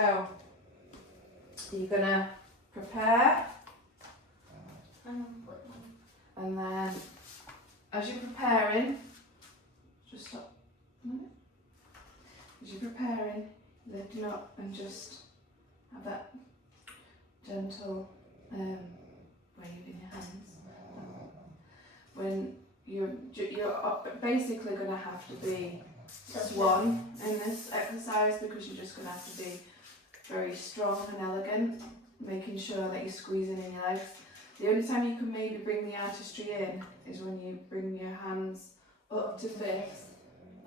So you're gonna prepare, and then as you're preparing, just stop a minute. As you're preparing, lifting up and just have that gentle wave in your hands. When you're basically going to have to be swan in this exercise, because you're just going to have to be very strong and elegant, making sure that you're squeezing in your legs. The only time you can maybe bring the artistry in is when you bring your hands up to fifth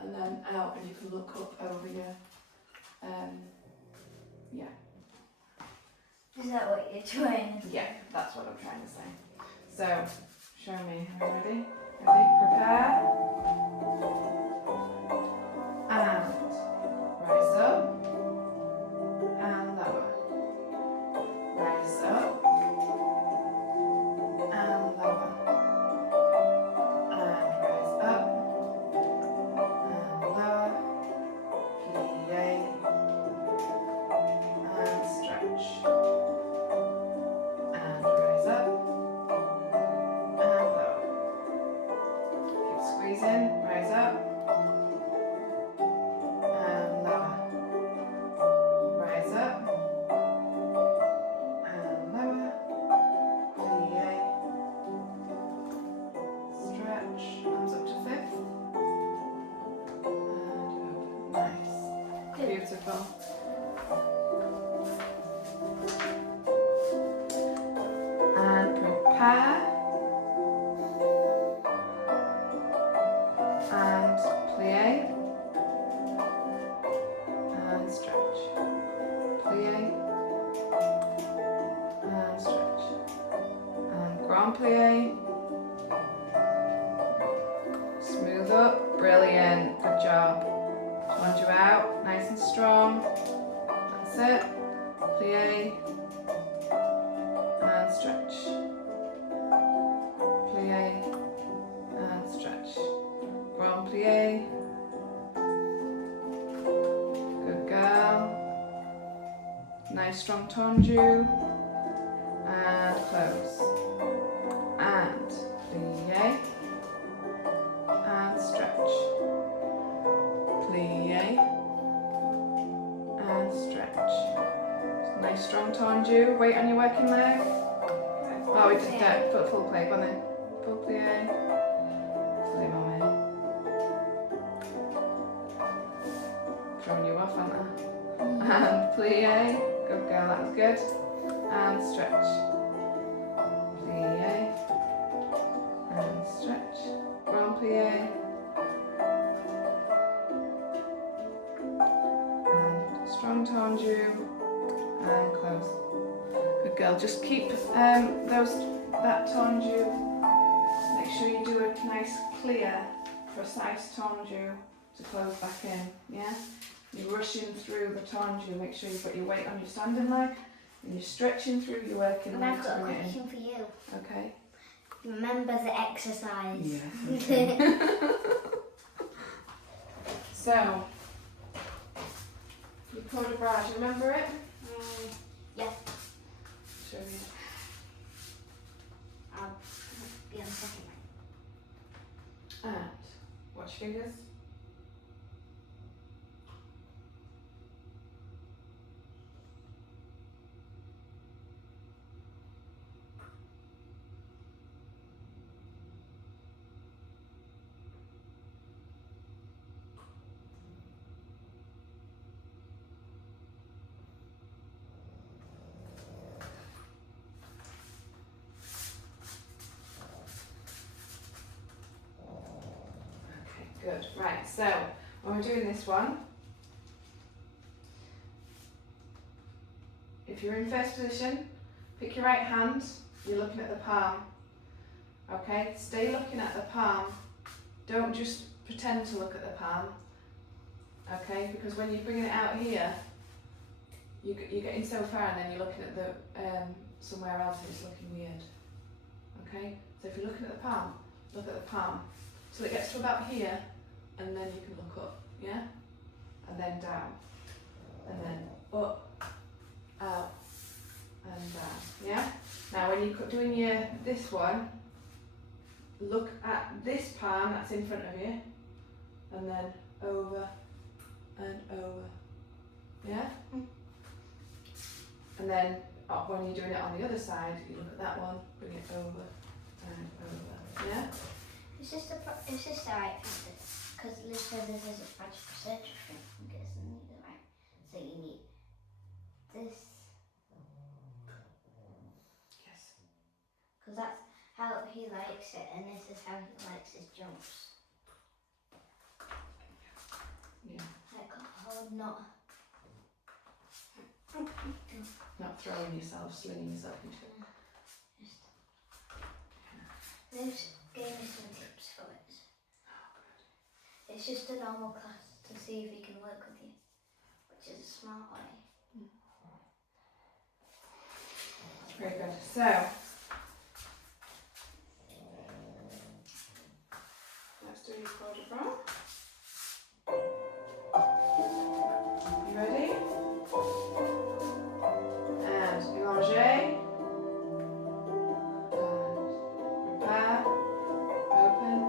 and then out, and you can look up over your yeah. Is that what you're trying to say? Yeah, that's what I'm trying to say. So, show me. Are you ready? Ready? Prepare. And rise up. And lower. Rise up. And lower. And rise up. And lower. Plié. And stretch. And rise up. And lower. Keep squeezing. Rise up. And lower. Rise up. And lower. Plié. Stretch. Arms up to fifth. And open. Nice. Beautiful. And prepare. And plie. And stretch. Plie. And stretch. And grand plie. Smooth up. Brilliant. Good job. Plunge you out. Nice and strong. That's it. Plie. And stretch. Plie. And stretch. Grand plie. Good girl. Nice strong tendu. And close. And plie. And stretch. Plie. And stretch. Nice strong tendu. Weight on your working leg. Oh, we did that. Full plie, go on then. Full plie. Silly mommy. Throwing you off, aren't I? And plie. Good girl, that was good. And stretch. Plie. And stretch. Grand plie. And strong tendu. And close. Good girl. Just keep that tendu. Make sure you do a nice, clear, precise tendu to close back in. Yeah. You're rushing through the tendu. Make sure you've got your weight on your standing leg, and you're stretching through your working And leg I've to got a bring it in. question for you. Okay. Remember the exercise. Yeah. Okay. So, your code of barre, do you remember it? Yeah. Show me. I'll be on the second one. And watch your fingers. Good, right, so when we're doing this one, if you're in first position, pick your right hand, you're looking at the palm, okay? Stay looking at the palm, don't just pretend to look at the palm, okay? Because when you're bringing it out here, you're getting so far and then you're looking at the somewhere else and it's looking weird, okay? So if you're looking at the palm, look at the palm, till it gets to about here, and then you can look up, yeah? And then down, and then up, out, and down. Yeah? Now when you're doing this one, look at this palm that's in front of you, and then over and over. Yeah? And then when you're doing it on the other side, you look at that one, bring it over and over. Yeah? Is this alright? Because Liz said this is a procedure thing. I'm guessing either right. So you need this. Yes. Because that's how he likes it, and this is how he likes his jumps. Yeah. Like not. Not throwing yourself, slinging yourself into it. Liz gave me some tips for it. It's just a normal class to see if he can work with you, which is a smart way. Very good. So, let's do your corps de bras. You ready? And Dégagé. And barre. Open.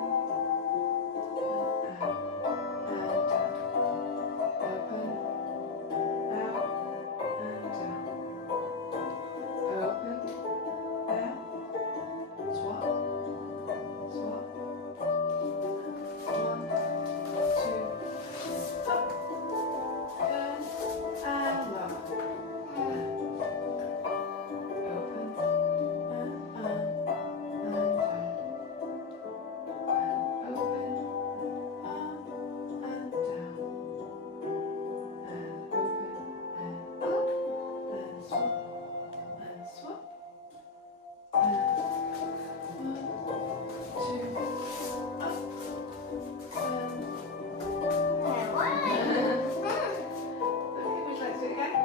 And out. And down. Open. Out. And down. Open. Out. Swap. Swap. 1, 2, up. Turn. And lower. Open. And down. And open. And down. And open. And up. And swap. And swap. And 1, 2, up. Okay, would you like to do it again?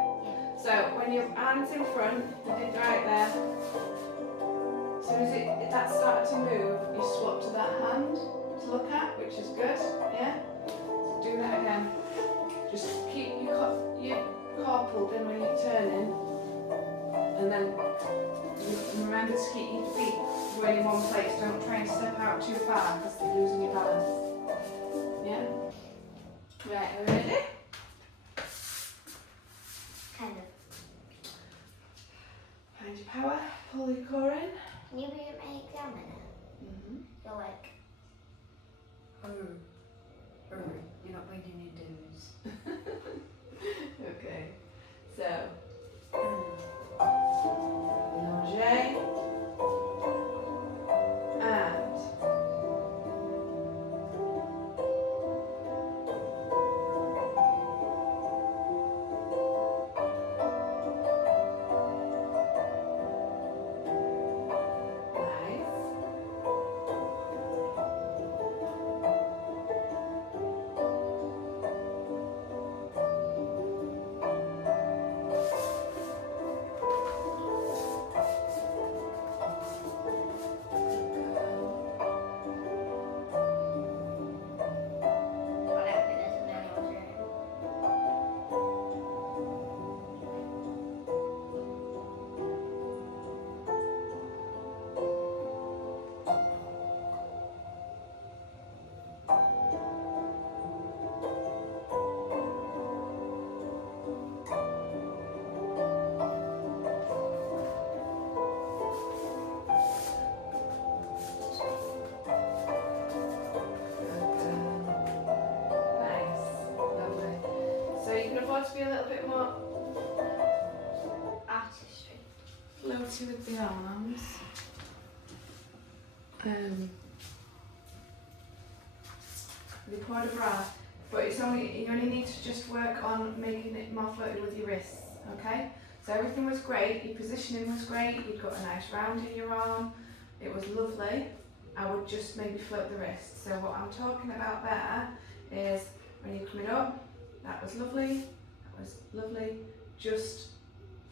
So when your hand's in front, you did right there. As soon as that started to move, you swap to that hand to look at, which is good. Yeah. So do that again. Just keep your core pulled in when you're turning, and then remember to keep your feet really in one place. Don't try and step out too far because you're losing your balance. Yeah. Right. Are we ready? Kind of. Find your power, pull your core in. Can you be my examiner? You're like, You're not making any dues. Okay, so, Dégagé, and nice. I don't think there's an anyone's room. Nice, lovely. So you can afford to be a little bit more Artistry. floaty with the arms. The corps de bras, but you only need to just work on making it more floaty with your wrists. Okay. So everything was great. Your positioning was great. You'd got a nice round in your arm. It was lovely. I would just maybe float the wrist. So what I'm talking about there is when you're coming up, that was lovely, that was lovely, just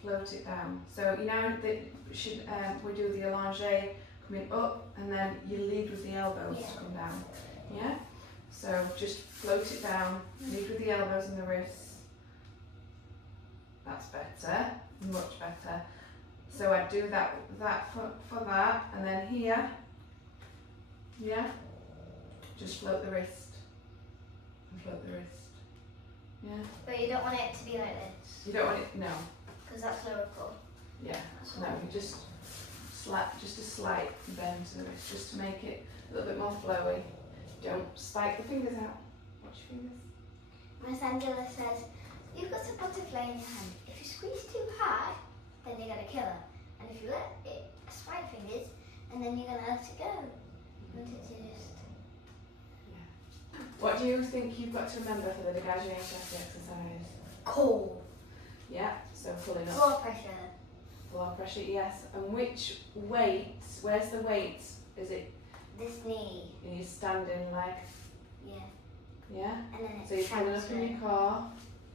float it down. So you know that we do the allongé coming up, and then you lead with the elbows to come down, yeah? So just float it down, lead with the elbows and the wrists, That's better, much better. So I do that for that, and then here, yeah, just float the wrist, and float the wrist, yeah. But you don't want it to be like this, You don't want it, no, because that's lyrical. yeah, That's no, all. you just a slight bend to the wrist, just to make it a little bit more flowy. Don't spike the fingers out. Watch your fingers. Miss Angela says, you've got a butterfly in your hand. If you squeeze too hard, then you're going to kill her. And if you let it spike fingers, and then you're going to let it go. Want it to just... What do you think you've got to remember for the Dégagé and Chassé exercise? Cool. Yeah, so pulling up. Blood pressure. Blood pressure, yes. And which weight, where's the weight? Is it This knee. in your standing leg? Yeah. Yeah? And then it's So you're pulling up in transfer. your core.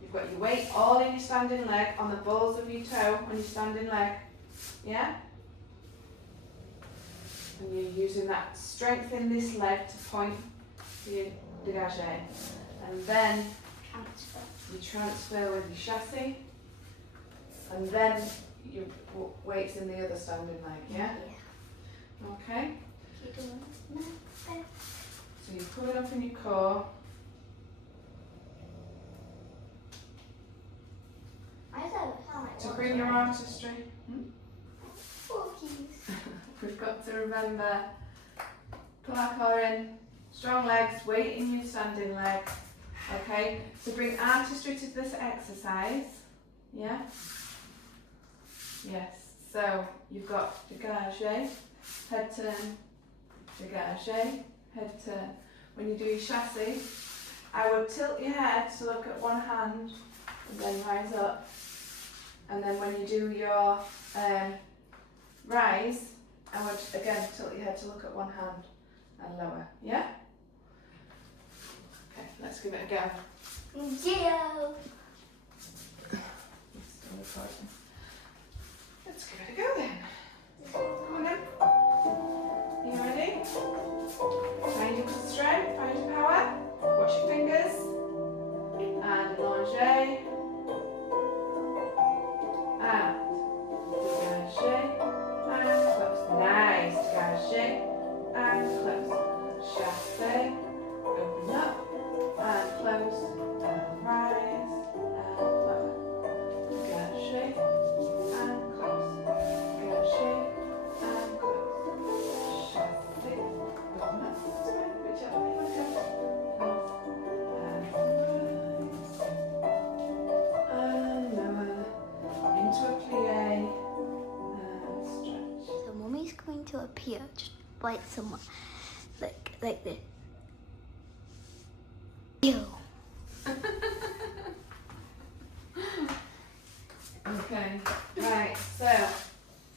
You've got your weight all in your standing leg, on the balls of your toe, on your standing leg. Yeah? And you're using that strength in this leg to point to your dégagé. And then Transfer. you transfer with your chassé. And then your weight's in the other standing leg, yeah? Okay? Keep doing it. So you pull it up in your core. Why does that sound like To water? bring your artistry. Forkies. We've got to remember, pull our core in, strong legs, weight in your standing leg. Okay, so bring artistry to this exercise. Yeah? Yes, so you've got dégagé, head turn, dégagé, head turn. When you do your chassé, I would tilt your head to look at one hand and then rise up. And then when you do your rise, I would again tilt your head to look at one hand and lower. Yeah? Okay, let's give it a go. Geo. Still recording. Let's give it a go then. Come on then. You ready? Find your strength, find your power. Watch your fingers. And allongé. And dégagé. And close. Nice. Dégagé. And close. Chassé. Open up. And close. And rise. And lower. Dégagé. And close. Dégagé. And close. Chassé. Open up. That's right. Whichever way you want to go. And lower into a plie and stretch. So mummy's going to appear just like someone, like this. Ew. Okay, right, so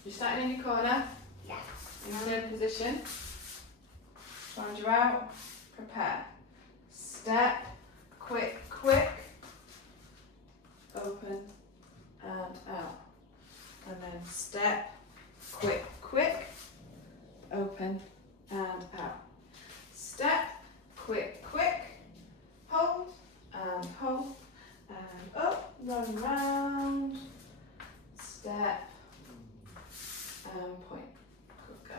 you're starting in your corner, Yeah. in third position. Round you out, prepare. Step, quick, open and out. And then step, quick, open and out. Step, quick, hold and up, run round, step and point. Good go.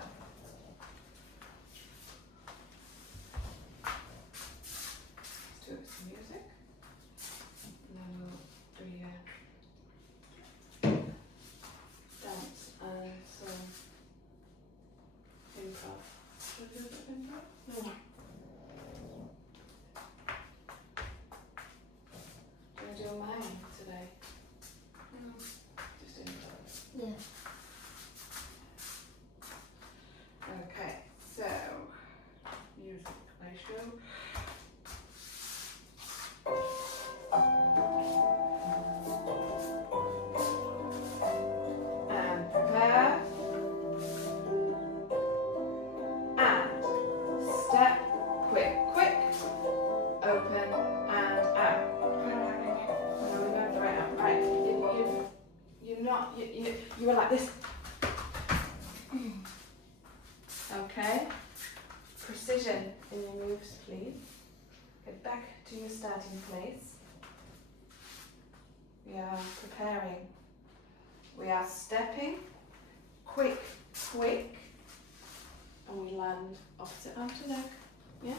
Let's do it with some music. And then we'll do your dance and some improv. Should we do a bit of improv? No. Do you want to do mine today? No. Just improv. Yeah. Okay, so music, I show. And prepare. And step, quick, open and out. No, we got the right out. Right, you're not, you were like this. Okay. Precision in your moves, please. Get back to your starting place. We are preparing. We are stepping, quick, quick, and we land opposite arm to leg, yeah?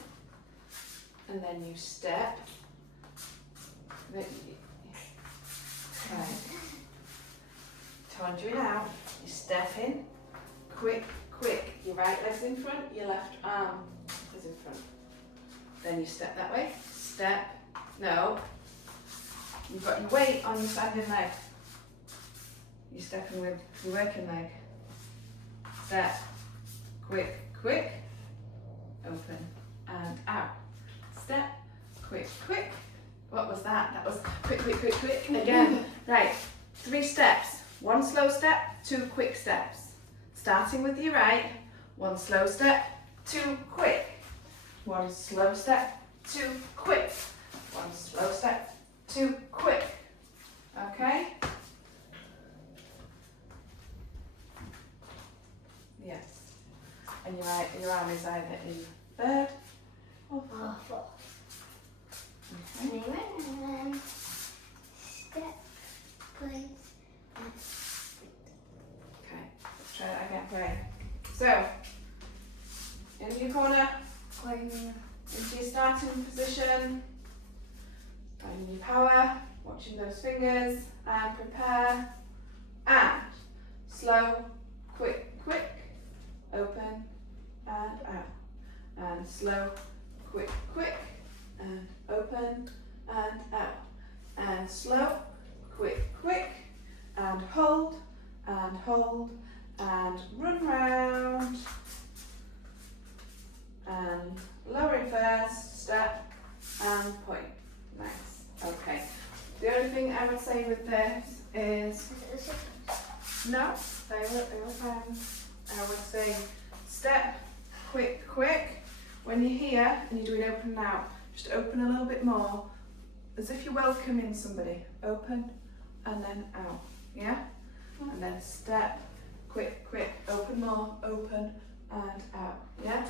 And then you step, okay, conjure it out, you step in, quick, quick, your right leg's in front, your left arm is in front. Then you step that way, step, no, you've got your weight on your standing leg. You're stepping with your working leg. Step, quick, quick, open and out. Step, quick, quick. What was that? That was quick, quick, quick, quick. Again. Right, 3 steps. 1 slow step, 2 quick steps. Starting with your right, 1 slow step, 2 quick. 1 slow step, 2 quick. 1 slow step, 2 quick. Okay? Yes. And your arm is either in third or fourth. Okay. And then step, place, and Okay, let's try that again. Right. So, in your corner, going into your starting position, finding your power, watching those fingers, and prepare, and slow, quick, quick, open, and out, and slow, quick, quick, and open, and out, and slow, quick, quick, and hold, and run round, and lowering first, step, and point. Nice. Okay. The only thing I would say with this is, no, they were fine. I would say step, quick, quick. When you're here and you're doing open and out, just open a little bit more, as if you're welcoming somebody. Open and then out, yeah? And then step, quick, quick, open more, open and out, yeah?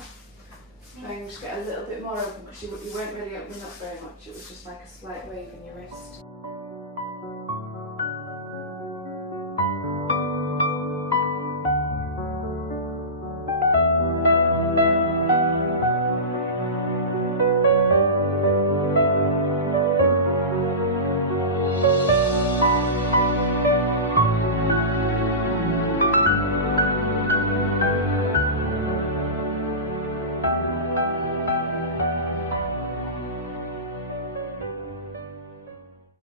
Try and just get a little bit more open because you weren't really opening up very much. It was just like a slight wave in your wrist.